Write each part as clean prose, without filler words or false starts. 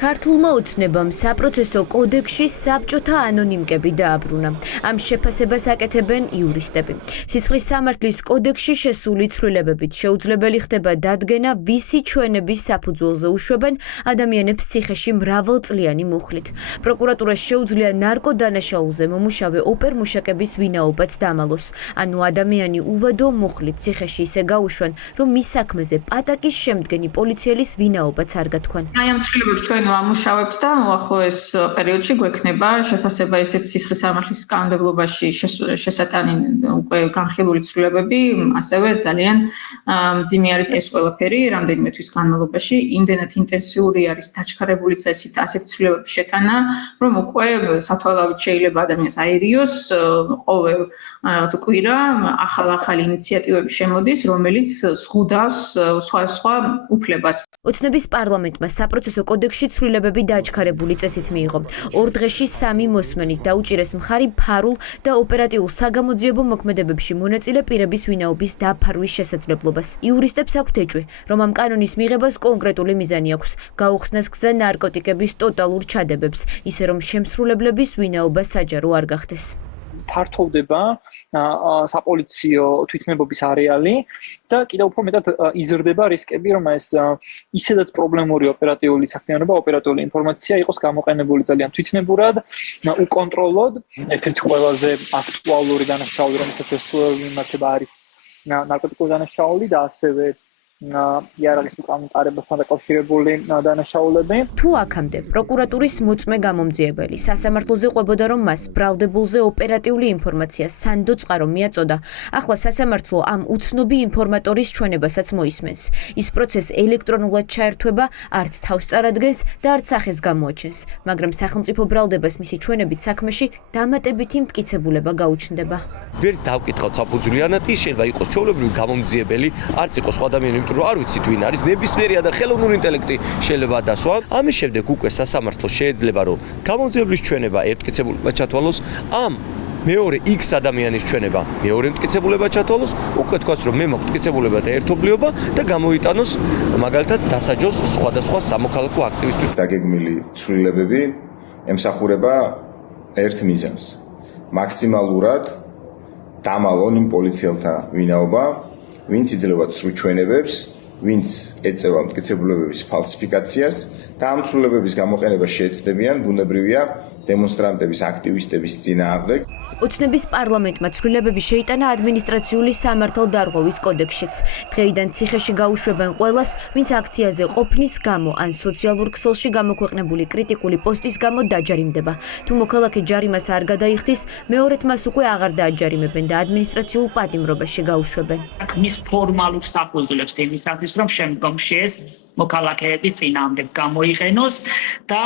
ქართულმა ოცნებამ საპროცესო კოდექსში საბჭოთა ანონიმკები დააბრუნა. Ამ შეფასებას აკეთებენ იურისტები. სისხლის სამართლის კოდექსში შესული ცვლილებებით შეუძლებელი ხდება დადგენა, ვისი ჩვენების საფუძველზე უშვებენ ადამიანებს ციხეში მრავალწლიანი მუხლით. პროკურატურას შეუძლია ნარკოდანაშაულზე მომუშავე ოპერ-მუშაკების ვინაობაც დამალოს. ანუ ადამიანი უვადო მუხლით ციხეში ისე გაუშვან, რომ მის საქმეზე პატაკის შემდგენი პოლიციელის ვინაობაც არ გათქვან. აი ამ ცვლილებებს ჩვენ ვამუშავებთ და უახლოეს პერიოდში გვექნება შეფასება ესეთ სისხლის სამართლის კანონმდებლობაში შესატანი უკვე განხილული ცვლილებები, ასევე ძალიან მძიმე არის ეს ყველაფერი რამდენიმე თვის განმავლობაში, იმდენად ინტენსიური არის დაჩქარებული წესით ასეთ ცვლილებების შეტანა, რომ უკვე სათვალავით შეიძლება ადამიანს აერიოს ყოველ რაღაც კვირა ახალ-ახალი ინიციატივები შემოდის, რომელიც ზღუდავს სხვა უფლებას. ოცნების პარლამენტმა საპროცესო კოდექსში ცვლილებები დაჩქარებული წესით მიიღო. 2 დღეში 3 მოსმენით დაუჭირეს მხარი ფარულ და ოპერატიულ საგამოძიებო მოქმედებებში მონაწილე პირების ვინაობის დაფარვის შესაძლებლობას. იურისტებს აქვთ ეჭვი, რომ ამ კანონის მიღებას კონკრეტული მიზანი აქვს. გაუხსნას გზა ნარკოტიკების ტოტალურ ჩადებებს, ისე რომ შემსრულებლების ვინაობა საჯარო არ გახდეს. ფართოვდება საპოლიციო თვითმფრინავების არეალი და კიდევ უფრო მეტად იზრდება რისკები, რომ ეს ისედაც პრობლემური ოპერატიული საქმიანობა, ოპერატიული ინფორმაცია იყოს გამოყენებული ძალიან თვითმფრინავად, უკონტროლოდ. ერთ-ერთი ყველაზე აქტუალური დანაშაული, რომელსაც ემართება არის ნარკოტიკული დანაშაული და ასევე იარაღის უკანონტარებასთან დაკავშირებული დანაშაულები. თუ აქამდე პროკურატურის მოწმე გამომძიებელი სასამართლოზე ყვებოდა, რომ მას ბრალდებულზე ოპერატიული ინფორმაცია სანდო წყარო მიაწოდა, ახლა სასამართლო ამ უცნობი ინფორმატორის ჩვენებასაც მოისმენს. ის პროცესს ელექტრონულად ჩაერთვება, არც თავს წარადგენს და არც სახეს გამოაჩენს, მაგრამ სახელმწიფო ბრალდებას მისი ჩვენებით საქმეში დამატებითი მტკიცებულება გაუჩნდება. ვერც დავკითხავთ საფუძვლიანად, ის შეიძლება იყოს ჩვეულებრივი გამომძიებელი, არც იყოს სხვა ადამიანი, რომ არ ვიცით ვინ არის, ნებისმიერია და ხელოვნური ინტელექტი შეიძლება დასვა. ამის შემდეგ უკვე სასამართლო შეიძლება რომ გამომძიებლის ჩვენება ერთკიცებულება ჩათვალოს, ამ მეორე X ადამიანის ჩვენება მეორე მტკიცებულება ჩათვალოს, უკვე თქვას რომ მე მაქვს მტკიცებულება და ერთობლიობა და გამოიტანოს მაგალითად დასაჯოს სხვადასხვა სამოქალაქო აქტივისტების. დაგეგმილი ცვლილებები ემსახურება ერთ მიზანს. მაქსიმალურად დამალონ იმ პოლიციელთა ვინაობა, ვინც იძლევა ცრუ ჩვენებებს, ვინც ეწევა მტკიცებულებების ფალსიფიკაციას და ამ ცვლილებების გამოყენებას შეეცდებიან, ბუნებრივია, დემონსტრანტების, აქტივისტების წინააღმდეგ. ოცნების პარლამენტმა ცვლილებები შეიტანა ადმინისტრაციული სამართალდარღვევის კოდექსშიც. დღეიდან ციხეში გაუშვებენ ყველას, ვინც აქციაზე ყოფნის გამო ან სოციალურ ქსელში გამოქვეყნებული კრიტიკული პოსტის გამო დაჯარიმდება. თუ მოქალაქე ჯარიმას არ გადაიხდის, მეორედ მას უკვე აღარ დააჯარიმებენ და ადმინისტრაციულ პატიმრობაში გაუშვებენ. მის ფორმალურ საფუძვლებს იმისათვის, რომ შემდგომში ეს მოქალაქეების წინააღმდეგ გამოიყენოს და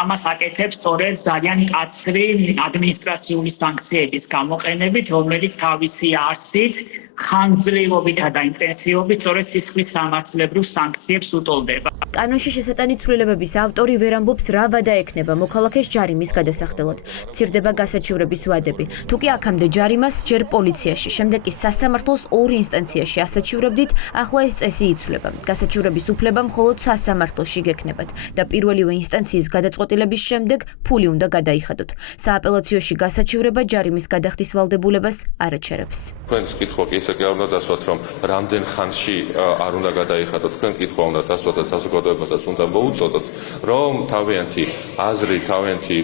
ამას აკეთებს სწორედ ძალიან მკაცრი ადმინისტრაციული სანქციების გამოყენებით, რომელიც თავისი არსით, ხანგრძლივობითა და ინტენსივობით სწორედ სისხლის სამართლებრივ სანქციებს უტოლდება. კანონში შესატანი ცვლილებების ავტორი ვერ ამბობს რა ვადა ექნება მოქალაქეს ჯარიმის გადასახდელად. მცირდება გასაჩივრების ვადები. თუ კი აქამდე ჯარიმას ჯერ პოლიციაში, შემდეგ კი სასამართლოს 2 ინსტანციაში ასაჩივრებდით, ახლა ეს წესი იცვლება. გასაჩივრების უფლება მხოლოდ სასამართლოში გექნებათ და პირველივე ინსტანციის გადაწყვეტილების შემდეგ ფული უნდა გადაიხადოთ. სააპელაციოში გასაჩივრება ჯარიმის გადახდის ვალდებულებას არ აჩერებს. თქვენს კითხვა კი ისე კი არ უნდა დასვათ, რომ რამდენ ხანში არ უნდა გადაიხადოთ. თქვენ კითხვა უნდა დასვათ და საზოგადოებასაც უნდა მოუწოდოთ, რომ თავიანთი აზრი, თავიანთი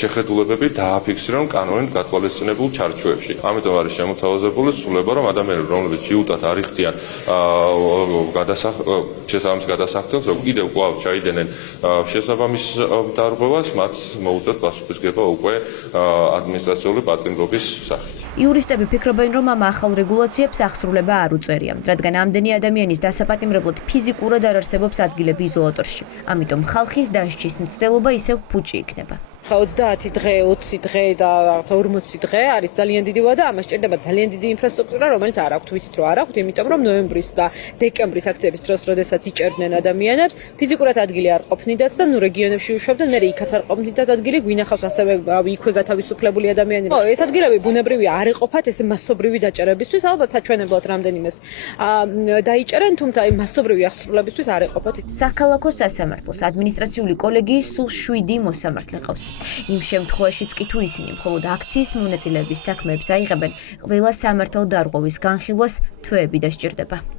შეხედულებები დააფიქსირონ კანონით გათვალისწინებულ ჩარჩოებში. ამიტომ არის შემოთავაზებული სრულება, რომ ადამიანები, რომლებიც ჯიუტად არ იხდიან შესაბამის გადასახდელს, რომ კიდევ კვლავ ჩაიდენენ შესაბამის დარღვევას, მათ მოუწევთ პასუხისმგებლობა უკვე ადმინისტრაციული პატიმრობის სახით. იურისტები ფიქრობენ, რომ ამ ახალ რეგულაციებს აღსრულება არ უწევია, რადგან ამდენი ადამიანის დასაპატიმრებლად ფიზიკურად არ არსებობს ადგილები იზოლატორში. ამიტომ ხალხის დასჯის მცდელობა ისევ ფუჭი იქნება. 30 დღე, 20 დღე და რაღაცა 40 დღე არის ძალიან დიდი ვადა, ამას სჭირდება ძალიან დიდი ინფრასტრუქტურა, რომელიც არ აქვთ, ვიცით რომ არ აქვთ, იმიტომ რომ ნოემბრის და დეკემბრის აქციების დროს, როდესაც იჭერდნენ ადამიანებს, ფიზიკურად ადგილი არ ყოფნიდათ და ნუ რეგიონებში უშვებდნენ, მე იქაც არ ყოფნიდათ ადგილი, გვინახავს ასევე იქვე გათავისუფლებული ადამიანები. ეს ადგილები ბუნებრივი არ ეყოფათ ეს მასობრივი დაჭერებისთვის, ალბათ საჩვენებლად რამდენიმეს დაიჭერენ, თუმცა მასობრივი აღსრულებისთვის არ ეყოფათ. საქალაქო სასამართლოს ადმინისტრაციული კოლეგიის სულ 7 მოსამართლე ყავს. იმ შემთხვევაშიც კი თუ ისინი მხოლოდ აქციის მონაწილეების საქმეებს აიღებენ, ყველა სამართალ დარღვევის განხილვას თვეები დასჭირდება.